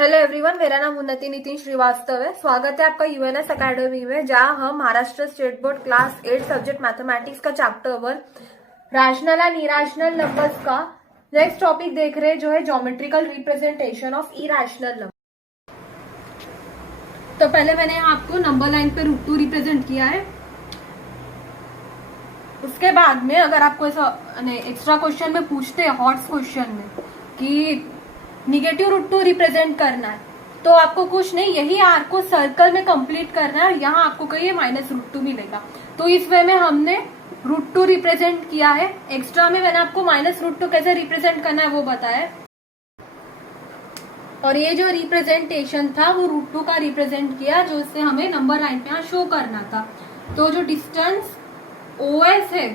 Hello everyone, मेरा नाम उन्नति नितिन श्रीवास्तव है। स्वागत है आपका यूएनएस अकेडमी में, जहां हम Maharashtra state board class 8 subject mathematics का chapter 1 rational and irrational numbers का नेक्स्ट टॉपिक देख रहे हैं, जो है geometrical representation of irrational number. तो पहले मैंने आपको नंबर लाइन पे √2 रिप्रेजेंट किया है। उसके बाद में अगर आपको ऐसा एक्स्ट्रा क्वेश्चन में पूछते हैं, हॉट्स क्वेश्चन में, कि निगेटिव √2 रिप्रेजेंट करना है, तो आपको कुछ नहीं, यही आर को सर्कल में कंप्लीट करना है। यहाँ आपको कहिए -√2 मिलेगा। तो इस वे में हमने √2 रिप्रेजेंट किया है। एक्स्ट्रा में मैंने आपको -√2 कैसे रिप्रेजेंट करना है वो बताया। और ये जो रिप्रेजेंटेशन था वो √2 का रिप्रेजेंट किया, जो इससे हमें नंबर लाइन पे यहाँ शो करना था। तो जो डिस्टेंस OS है,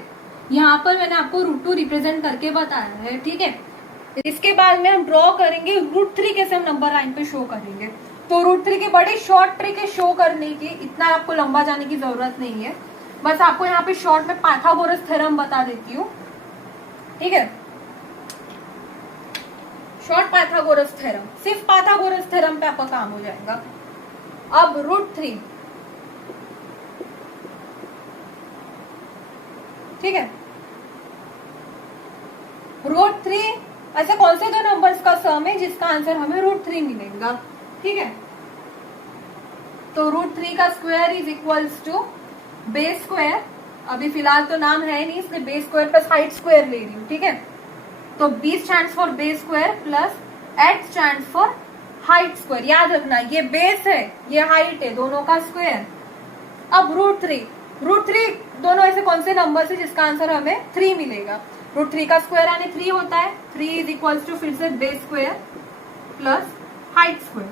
यहाँ पर मैंने आपको √2 रिप्रेजेंट करके बताया है, ठीक है। इसके बाद में हम ड्रॉ करेंगे √3 कैसे हम नंबर लाइन पे शो करेंगे। तो √3 की बड़ी शॉर्ट ट्रिक है शो करने की, इतना आपको लंबा जाने की जरूरत नहीं है। बस आपको यहाँ पे शॉर्ट में पाइथागोरस थ्योरम बता देती हूँ, ठीक है। शॉर्ट पाइथागोरस थ्योरम, सिर्फ पाइथागोरस थ्योरम पे आपका काम हो जाएगा। अब √3, ठीक है। √3 ऐसे कौन से दो नंबर्स का सम है जिसका आंसर हमें √3 मिलेगा, ठीक है। तो √3 का square is equals to base square. अभी फिलहाल तो नाम है नहीं, इसलिए base square plus height square ले रही हूँ, ठीक है। तो B stands for base square plus H stands for height square. याद रखना, ये बेस है, ये हाइट है, दोनों का स्क्वायर। अब √3 दोनों ऐसे कौन से नंबर है जिसका आंसर हमें 3 मिलेगा। √3 का स्क्वायर यानी 3 होता है। 3 इज इक्वल्स टू फिर से base square plus height square,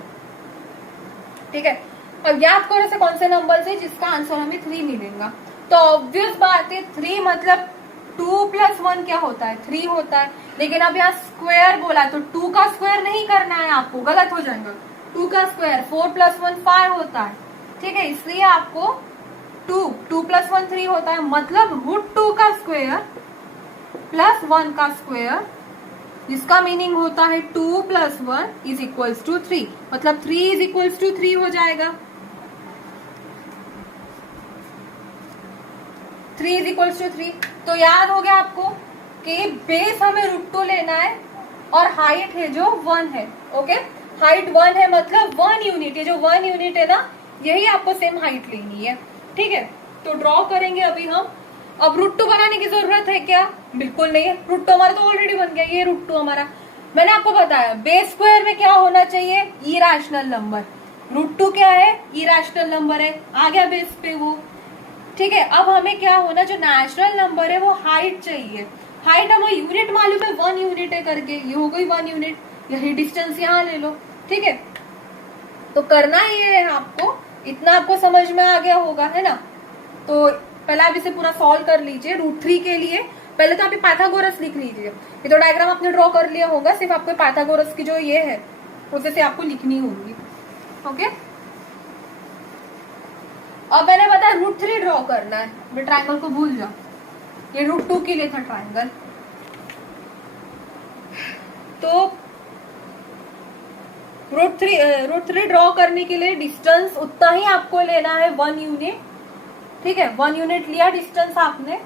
ठीक है। अब याद करो ऐसे कौन से नंबर है जिसका आंसर हमें 3 मिलेगा। तो ऑब्वियस बात है, 3 मतलब 2 + 1 क्या होता है, 3 होता है। लेकिन अब यहाँ स्क्वायर बोला तो 2 का स्क्वायर नहीं करना है आपको, गलत हो जाएगा। 2 का स्क्वायर 4 + 1 5 होता है, ठीक है। इसलिए आपको 2 + 1 3 होता है, मतलब √2 का स्क्वायर प्लस 1 का स्क्वायर, जिसका मीनिंग होता है 2 + 1 इज इक्वल्स टू 3, मतलब 3 इज इक्वल्स टू 3 हो जाएगा। 3 इज इक्वल्स टू 3। तो याद हो गया आपको कि बेस हमें √2 लेना है और हाइट है जो 1 है, ओके। हाइट 1 है मतलब 1 यूनिट, ये जो 1 यूनिट है ना, यही आपको सेम हाइट लेनी है, ठीक है। तो ड्रॉ करेंगे अभी हम। अब √2 बनाने की जरूरत है क्या? बिल्कुल नहीं है, √2 हमारा तो ऑलरेडी बन गया। ये √2 हमारा, मैंने आपको बताया बेस स्क्वायर में क्या होना चाहिए, इरैशनल नंबर। √2 क्या है, इरैशनल नंबर है, आ गया बेस पे वो, ठीक है। अब हमें क्या होना, जो नेचुरल नंबर है वो हाइट चाहिए। हाइट हमें यूनिट मालूम है, 1 यूनिट है करके, ये हो गई 1 यूनिट। यही डिस्टेंस यहाँ ले लो, ठीक है। तो करना ये है आपको, इतना आपको समझ में आ गया होगा, है ना। तो पहले आप इसे पूरा सॉल्व कर लीजिए। √3 के लिए पहले तो आप पाइथागोरस लिख लीजिए। ये तो डायग्राम आपने ड्रॉ कर लिया होगा, सिर्फ आपको पाइथागोरस की जो ये है उसे से आपको लिखनी होगी, ओके। अब मैंने बताया √3 ड्रॉ करना है, मैं ट्राइंगल को भूल जाओ, ये √2 के लिए था ट्राइंगल। तो √3 ड्रॉ करने के लिए डिस्टेंस उतना ही आपको लेना है, 1 यूनिट, ठीक है। 1 यूनिट लिया डिस्टेंस आपने।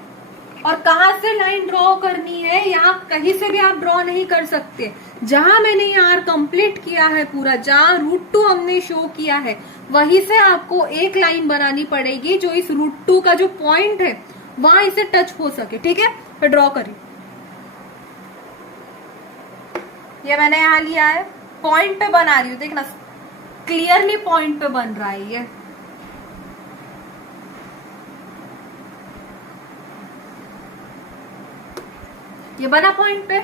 और कहां से लाइन ड्रॉ करनी है, यहाँ कहीं से भी आप ड्रॉ नहीं कर सकते। जहां मैंने यहाँ कंप्लीट किया है पूरा, जहां √2 हमने शो किया है, वहीं से आपको एक लाइन बनानी पड़ेगी जो इस √2 का जो पॉइंट है वहां इसे टच हो सके, ठीक है। फिर ड्रॉ करिए। ये मैंने यहाँ लिया है, पॉइंट पे बना रही हूँ, देखना क्लियरली पॉइंट पे बन रहा है ये बना पॉइंट पे,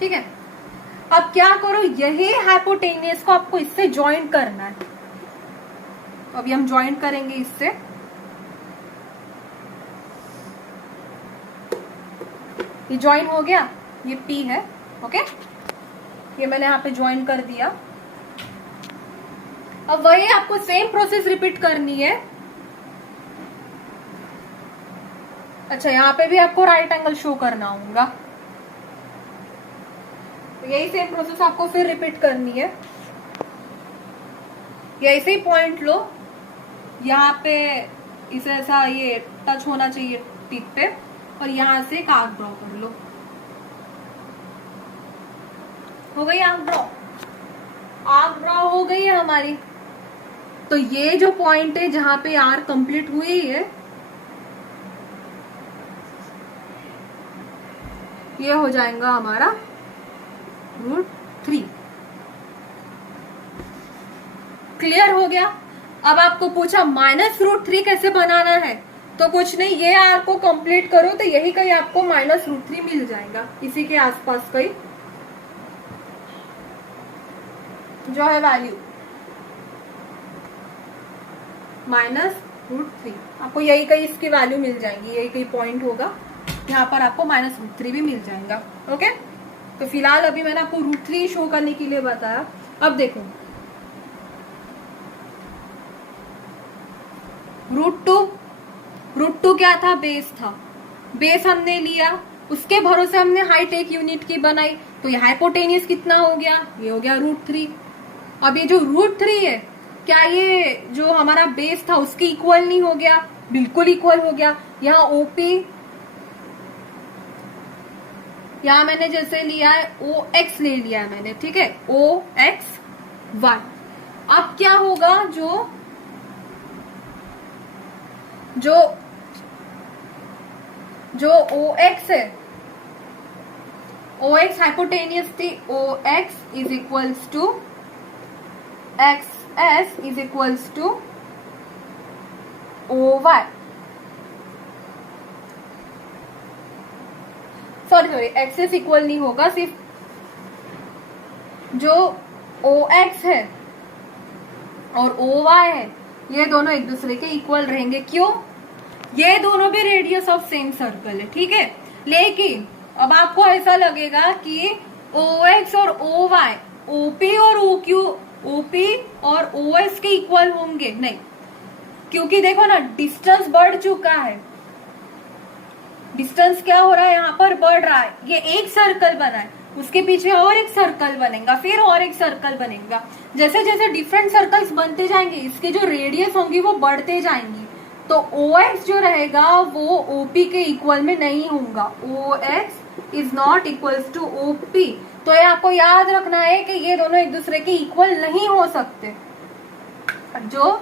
ठीक है। अब क्या करो, यही हाइपोटेनियस को आपको इससे ज्वाइंट करना है। तो अभी हम ज्वाइंट करेंगे इससे। ये ज्वाइन हो गया, ये P है, ओके। ये मैंने यहाँ पे ज्वाइन कर दिया। अब वही आपको सेम प्रोसेस रिपीट करनी है। अच्छा, यहाँ पे भी आपको राइट एंगल शो करना होगा। तो यही सेम प्रोसेस आपको फिर रिपीट करनी है। ये ऐसे ही पॉइंट लो, यहाँ पे इसे ऐसा ये टच होना चाहिए टिप पे, और यहाँ से एक आर्क ड्रॉ कर लो। हो गई आर्क ड्रॉ, आर्क ड्रॉ हो गई है हमारी। तो ये जो पॉइंट है जहां पे आर्क कंप्लीट हुई है, ये हो जाएगा हमारा √3। क्लियर हो गया। अब आपको पूछा -√3 कैसे बनाना है, तो कुछ नहीं, ये आर्क को कंप्लीट करो तो यही कहीं आपको -√3 मिल जाएगा, इसी के आसपास कहीं जो है वैल्यू -√3, आपको यही कहीं इसकी वैल्यू मिल जाएगी, यही कहीं पॉइंट होगा, यहाँ पर आपको -√3 भी मिल जाएगा। ओके, तो फिलहाल अभी मैंने आपको √3 शो करने के लिए बताया। अब देखो √2 क्या था, बेस था, बेस हमने लिया, उसके भरोसे हमने हाइट एक यूनिट की बनाई, तो ये हाइपोटेनियस कितना हो गया, ये हो गया √3। अब ये जो √3 है, क्या ये जो हमारा बेस था उसके इक्वल नहीं हो गया, बिल्कुल इक्वल हो गया। यहाँ ओपी, यहाँ मैंने जैसे लिया है OX ले लिया है मैंने, ठीक है, OXY। अब क्या होगा, जो OX है, OX हाइपोटेनियस थी, OX is equals to XS is equals to OY, sorry X S equal नहीं होगा, सिर्फ जो OX है और OY है ये दोनों एक दूसरे के इक्वल रहेंगे। क्यों, ये दोनों भी रेडियस ऑफ सेम सर्कल है, ठीक है। लेकिन अब आपको ऐसा लगेगा कि OX और OY OP और OQ, OP और OS के इक्वल होंगे, नहीं, क्योंकि देखो ना डिस्टेंस बढ़ चुका है, डिस्टेंस क्या हो रहा है यहाँ पर, बढ़ रहा है। ये एक सर्कल बना है, उसके पीछे और एक सर्कल बनेगा, फिर और एक सर्कल बनेगा। जैसे जैसे डिफरेंट सर्कल्स बनते जाएंगे, इसके जो रेडियस होंगी वो बढ़ते जाएंगी, तो OX जो रहेगा वो OP के इक्वल में नहीं होगा, OX is not equals to OP। तो ये आपको याद रखना है कि ये दोनों एक दूसरे के इक्वल नहीं हो सकते, जो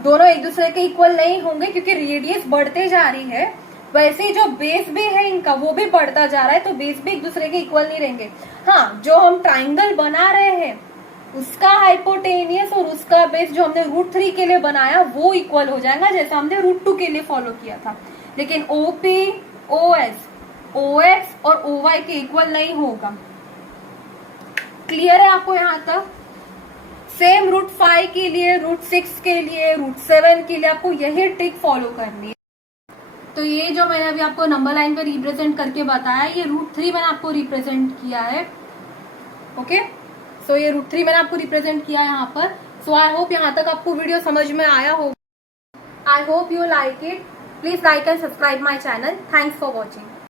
दोनों एक दूसरे के इक्वल नहीं होंगे क्योंकि रेडियस बढ़ते जा रही है। वैसे ही जो बेस भी है इनका वो भी बढ़ता जा रहा है, तो बेस भी एक दूसरे के इक्वल नहीं रहेंगे। हाँ, जो हम ट्राइंगल बना रहे हैं उसका हाइपोटेनियस और उसका बेस जो हमने √3 के लिए बनाया वो इक्वल हो जाएगा, जैसा हमने √2 के लिए फॉलो किया था। लेकिन OP, OS, OX और OY के इक्वल नहीं होगा। क्लियर है आपको यहाँ तक? सेम √5 के लिए, √6 के लिए, √7 के लिए आपको यही ट्रिक फॉलो करनी है। तो ये जो मैंने अभी आपको नंबर लाइन पे रिप्रेजेंट करके बताया, ये √3 मैंने आपको रिप्रेजेंट किया है। ओके, सो ये √3 मैंने आपको रिप्रेजेंट किया है यहाँ पर। सो आई होप यहाँ तक आपको वीडियो समझ में आया होगा। I hope you like it. Please like and subscribe my channel. Thanks for watching.